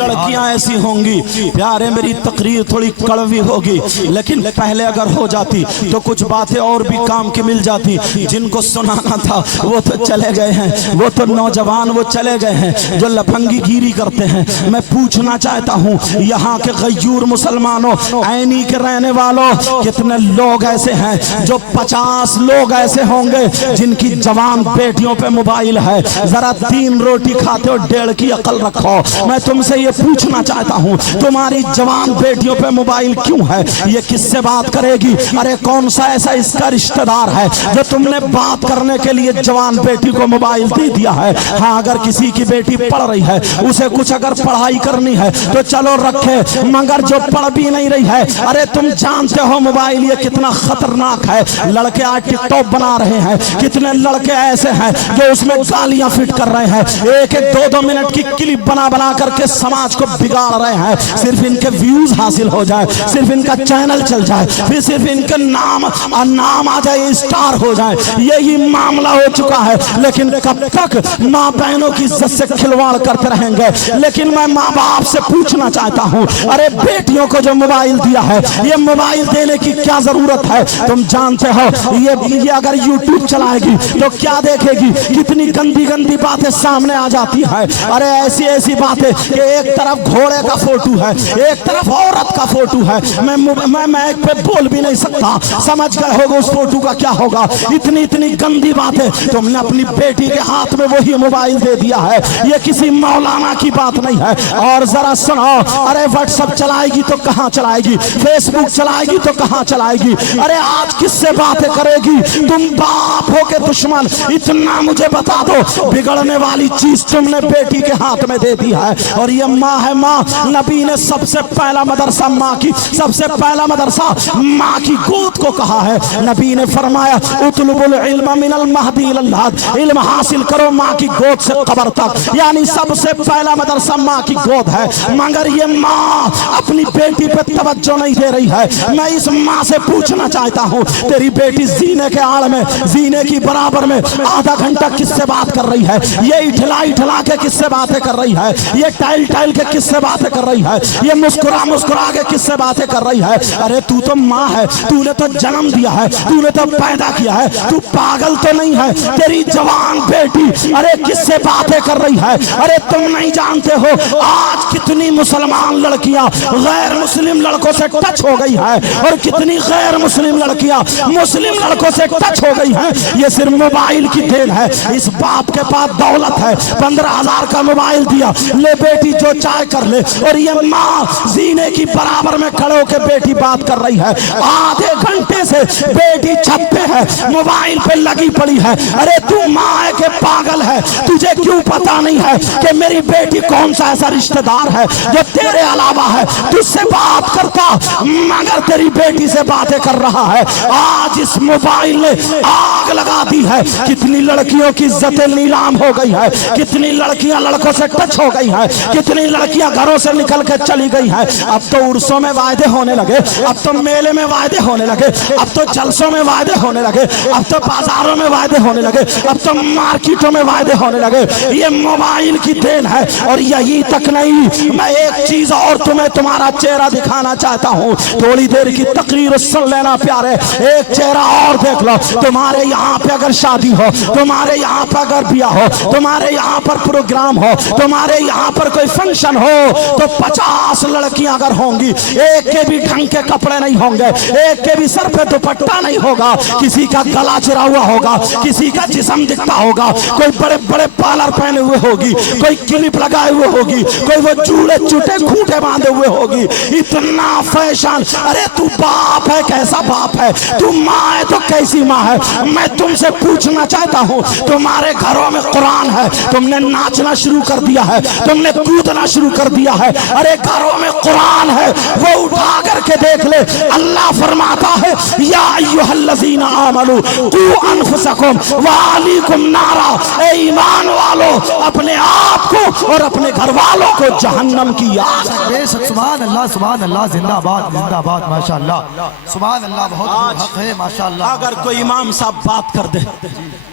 लड़कियां ऐसी होंगी। प्यारे मेरी तकरीर थोड़ी कड़वी होगी, लेकिन पहले अगर हो जाती तो कुछ बातें और भी काम की मिल जाती। जिनको सुनाना था वो तो चले गए हैं, वो तो नौजवान वो चले गए हैं जो लफंगी गिरी करते हैं। मैं पूछना चाहता हूँ यहाँ के गयूर मुसलमानों, ऐनी के रहने वालों, कितने लोग ऐसे हैं जो 50 लोग ऐसे होंगे जिनकी जवान बेटियों पे मोबाइल है। जरा 3 रोटी खाते हो 1.5 की अकल रखो। मैं तुमसे ये पूछना चाहता हूँ तुम्हारी जवान बेटियों पे मोबाइल क्यों है? ये किससे बात करेगी? अरे कौन सा ऐसा इसका रिश्तेदार है जो तुमने बात करने के लिए जवान बेटी को मोबाइल दे दिया है? हाँ, अगर किसी की बेटी पढ़ रही है, उसे कुछ अगर पढ़ाई करनी है तो चलो रखे, मगर जो पढ़ भी नहीं रही है, अरे तुम जानते हो मोबाइल ये कितना खतरनाक है। लड़के आज टिकटॉक बना रहे हैं, कितने लड़के ऐसे हैं जो उसमें गालियां फिट कर रहे हैं, 1-1, 2-2 मिनट की क्लिप बना बना करके समाज को बिगाड़ रहे हैं। सिर्फ इनके व्यूज हासिल हो जाए, सिर्फ इनका चैनल चल जाए, फिर सिर्फ इनके नाम आ जाए, स्टार हो जाए, यही मामला हो चुका है। लेकिन कब तक माँ बहनों की इज्जत से खिलवाड़ करते रहेंगे? लेकिन मैं माँ बाप से पूछना चाहता हूँ, अरे बेटियों को जो मोबाइल दिया है, ये मोबाइल देने की क्या जरूरत है? तुम जानते हो ये अगर यूट्यूब चलाएगी तो क्या देखेगी? कितनी गंदी गंदी बातें सामने आ जाती है। अरे ऐसी ऐसी बातें कि एक तरफ घोड़े का फोटो है, एक तरफ औरत का फोटो है। मैं एक पे बोल भी नहीं सकता, समझ गए होगा उस फोटो का क्या होगा। इतनी इतनी गंदी बातें, तुमने अपनी बेटी के हाथ में वही मोबाइल दे दिया है। ये किसी मौलाना की बात नहीं है। और जरा सुनो, अरे व्हाट्सएप चलाएगी तो कहाँ चलाएगी? फेसबुक चलाएगी तो कहाँ चलाएगी? अरे आज किससे बातें करेगी? तुम बाप हो के दुश्मन, इतना मुझे बता दो, बिगड़ने वाली चीज तुमने बेटी के हाथ में दे दी है। और ये माँ है, माँ। नबी ने सबसे पहला मदरसा माँ की, सबसे पहला मदरसा माँ की गोद को कहा है। नबी ने फरमाया उतलुबुल इल्म मिनल महदी इलल लहद, इल्म हासिल करो माँ की गोद से कब्र तक। यानी सबसे पहला मदरसा माँ की गोद है। मगर ये माँ अपनी बेटी पे तवज्जो नहीं दे रही है। मैं इस माँ से पूछना चाहता हूँ, तेरी बेटी जीने के आड़ में, जीने की बराबर में आधा घंटा किससे बात कर रही है? ये इठला इठला के किससे बातें कर रही है? ये टाइल टाइल के किससे बातें कर रही है? ये मुस्कुरा मुस्कुरा के किससे बातें कर रही है? अरे तू तो माँ है, तूने तो जन्म दिया है, तूने तो पैदा किया है, तू पागल तो नहीं है? तेरी जवान बेटी अरे किससे बातें कर रही है? अरे तुम नहीं जानते हो आज कितनी मुसलमान लड़कियां गैर मुस्लिम लड़कों से टच हो गई है, और कितनी गैर मुस्लिम लड़कियां मुस्लिम लड़कों से टच हो गई हैं। ये सिर्फ मोबाइल की देन है। इस बाप के पास दौलत है, 15,000 का मोबाइल दिया, ले बेटी जो चाहे कर ले। और ये माँ जीने की बराबर में खड़े होकर बेटी बात कर रही है। आधे घंटे से बेटी छत पे है, मोबाइल पे लगी पड़ी है। अरे तू माँ है के पागल है? तुझे क्यों पता नहीं है कि मेरी बेटी कौन सा ऐसा रिश्तेदार है जो तेरे अलावा है, तुझसे बात करता मगर तेरी बेटी से बातें कर रहा है? आज इस मोबाइल ने आग लगा दी है। कितनी लड़कियों की इज्जतें नीलाम हो गई है, कितनी लड़कियां लड़कों से टच हो गई है, कितनी लड़कियां घरों से निकल के चली गई है। अब तो उर्सों में वायदे होने लगे, अब तो मेले में वायदे होने लगे, अब तो जलसों में वायदे होने लगे, अब तो बाजारों में वायदे होने लगे, अब तो मार्केटों में वायदे होने लगे। ये मोबाइल की देन है। और यही तक नहीं, मैं एक चीज और तुम्हें तुम्हारा चेहरा दिखाना चाहता हूँ। थोड़ी देर की तकरीर सुन लेना प्यारे, एक चेहरा और देख लो। तुम्हारे यहाँ पे अगर शादी हो, तुम्हारे यहाँ पर अगर ब्याह हो, तुम्हारे यहाँ पर प्रोग्राम हो, तुम्हारे यहाँ पर कोई फंक्शन हो, तो 50 लड़कियां अगर होंगी, एक के भी ढंग के कपड़े नहीं होंगे, एक के भी सर पे दुपट्टा नहीं होगा, किसी का गला चिरा हुआ होगा, किसी का जिस्म दिखता होगा, कोई बड़े बड़े पार्लर पहने हुए होगी, कोई क्लिप लगाए हुए होगी, कोई वो जूड़े चूटे खूंटे बांधे हुए होगी। इतना फैशन। अरे तू बाप है, कैसा बाप है? तू माँ है तो कैसी माँ है? मैं तुमसे पूछना चाहता हूँ, तुम्हारे घरों में कुरान है, तुमने नाचना शुरू कर दिया है, तुमने कूदना शुरू कर दिया है। अरे घरों में कुरान है, वो उठा करके देख ले। अल्लाह फरमाता है या अय्युहल्लज़ीना आमनू कू अनफुसकुम व अहलीकुम नारा, ए ईमान वालों अपने आप को और अपने घर वालों को जहन्नम की आग। बेशक सुभान अल्लाह, सुभान अल्लाह, जिंदाबाद जिंदाबाद, माशाअल्लाह, सुभान अल्लाह, बहुत हक है माशाअल्लाह। अगर कोई इमाम साहब बात कर दे,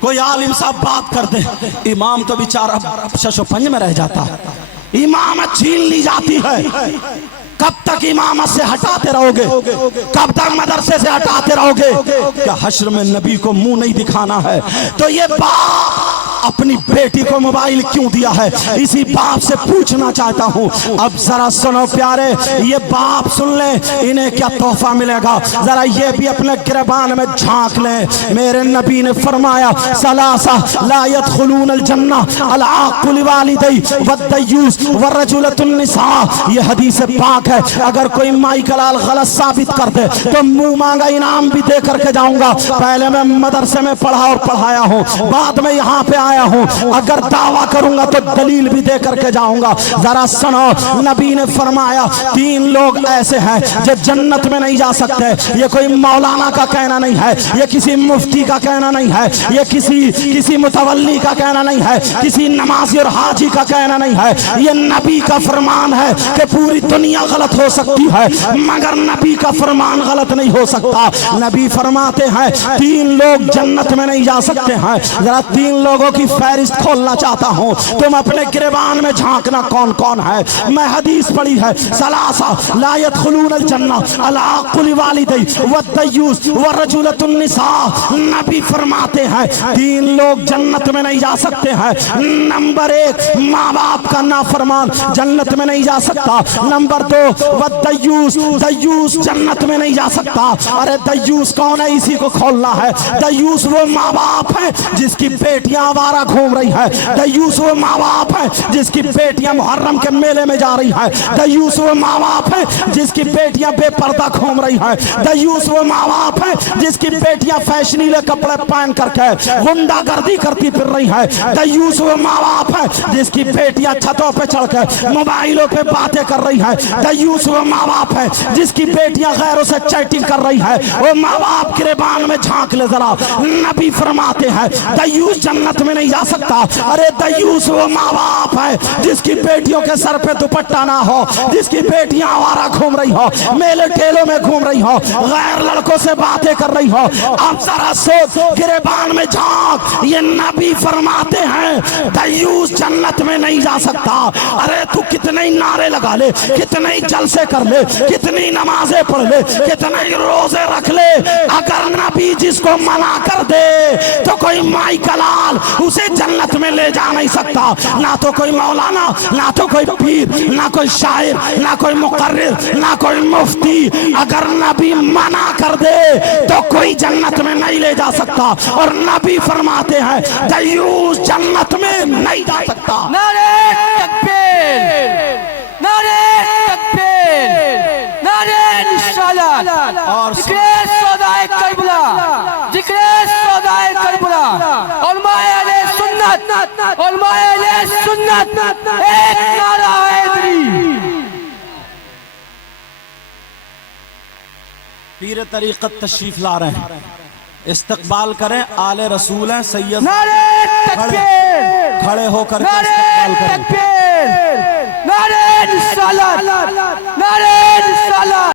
कोई आलिम साहब बात कर दे, इमाम तो बेचारा शशो पंज में रह जाता है। इमामत छीन ली जाती है। कब तक इमामत से हटाते रहोगे? कब तक मदरसे से हटाते रहोगे? क्या हश्र में नबी को मुंह नहीं दिखाना है? तो ये बाप अपनी बेटी को मोबाइल क्यों दिया है? इसी बाप से पूछना चाहता हूँ। अब जरा सुनो प्यारे, ये बाप सुन ले, इन्हें क्या तोहफा मिलेगा, जरा ये भी अपने गिरबान में झांक ले। मेरे नबी ने फरमाया सलासा ला यदखुलून अल जन्ना अल आक़िल वालिदै वद्दयूस वरजुलतुन निसा। ये हदीस पाक है। अगर कोई माई कलाल गलत साबित कर दे तो मुंह मांगा इनाम भी दे करके जाऊंगा। पहले मैं मदरसे में पढ़ा और पढ़ाया हूँ, बाद में यहाँ पे आया हूँ। अगर दावा करूंगा तो दलील भी दे करके जाऊंगा। जरा सुनो, नबी ने फरमाया 3 लोग ऐसे हैं जो जन्नत में नहीं जा सकते। ये कोई मौलाना का कहना नहीं है, ये किसी मुफ्ती का कहना नहीं है, ये किसी मुतवल्ली का कहना नहीं है, किसी नमाजी और हाजी का कहना नहीं है। ये नबी का फरमान है कि पूरी दुनिया गलत हो सकती है मगर नबी का फरमान गलत नहीं हो सकता। नबी फरमाते हैं 3 लोग जन्नत में नहीं जा सकते हैं। जरा 3 लोगों की फहरिस्त खोलना चाहता हूँ, तुम अपने गिरबान में झांकना कौन कौन है। मैं हदीस पढ़ी है सलासा ला यदखुलून अल जन्ना अल आक़िल वालिदै वद्दयूस वरजुलतुन निसा। नबी फरमाते हैं 3 लोग जन्नत में नहीं जा सकते हैं। नंबर 1 माँ बाप का नाफरमान जन्नत में नहीं जा सकता। नंबर 2 वद्दयूस, दयूस जन्नत में नहीं जा सकता। अरे दयूस कौन है, इसी को खोलना है। दयूस वो माँ बाप है जिसकी बेटियां आवारा घूम रही है। दयूस वो माँ बाप है जिसकी बेटियां मुहर्रम के मेले में जा रही है। दयूस वो माँ बाप है जिसकी बेटियां बेपर्दा घूम रही है। दयूस वो माँ बाप है जिसकी बेटियां फैशनीले कपड़े पहन करके गुंडागर्दी करती फिर रही है। दयूस वो माँ बाप है जिसकी बेटियां छतों पे चढ़कर मोबाइलों पे बातें कर रही है। दयूस वो माँ बाप है जिसकी बेटियां गैरों से चैटिंग कर रही है। वो माँ बाप गिरबान में झांक ले जरा। नबी फरमाते हैं दयूस जन्नत में नहीं जा सकता। अरे दयूस वो माँ बाप है जिसकी बेटियों के सर पे दुपट्टा ना हो, जिसकी बेटियां आवारा घूम रही हो, मेले ठेलों में घूम रही हो, गैर लड़कों से बातें कर रही हो। अब जरा सोच, गिरबान में झांक। ये नबी फरमाते हैं दयूस जन्नत में नहीं जा सकता। अरे तू कितने ही नारे लगा ले, कितने ही जलसे कर ले, कितनी नमाजें पढ़ ले, कितने ही रोजे रख ले, अगर नबी जिसको मना कर दे तो कोई माई कलाल उसे जन्नत में ले जा नहीं सकता। ना तो कोई मौलाना, ना तो कोई पीर, ना कोई शायर, ना कोई मुकर्रिर, ना कोई मुफ्ती। अगर नबी मना कर दे तो कोई जन्नत में नहीं ले जा सकता। और नबी फरमाते हैं दयूस जन्नत में नहीं जा सकता। नारे तकबीर, नारे तकबीर, नारे रिसालत और जिक्रे सौदाए करबला, जिक्रे सौदाए करबला। उलमाए अहले सुन्नत, उलमाए अहले सुन्नत एक नारा हैदरी। पीर तरीक़त तशरीफ ला रहे हैं, इस्तकबाल करें। आले रसूल हैं सैयद, नारे तकबीर, खड़े होकर नारे तकबीर, नारे रिसालत, नारे रिसालत।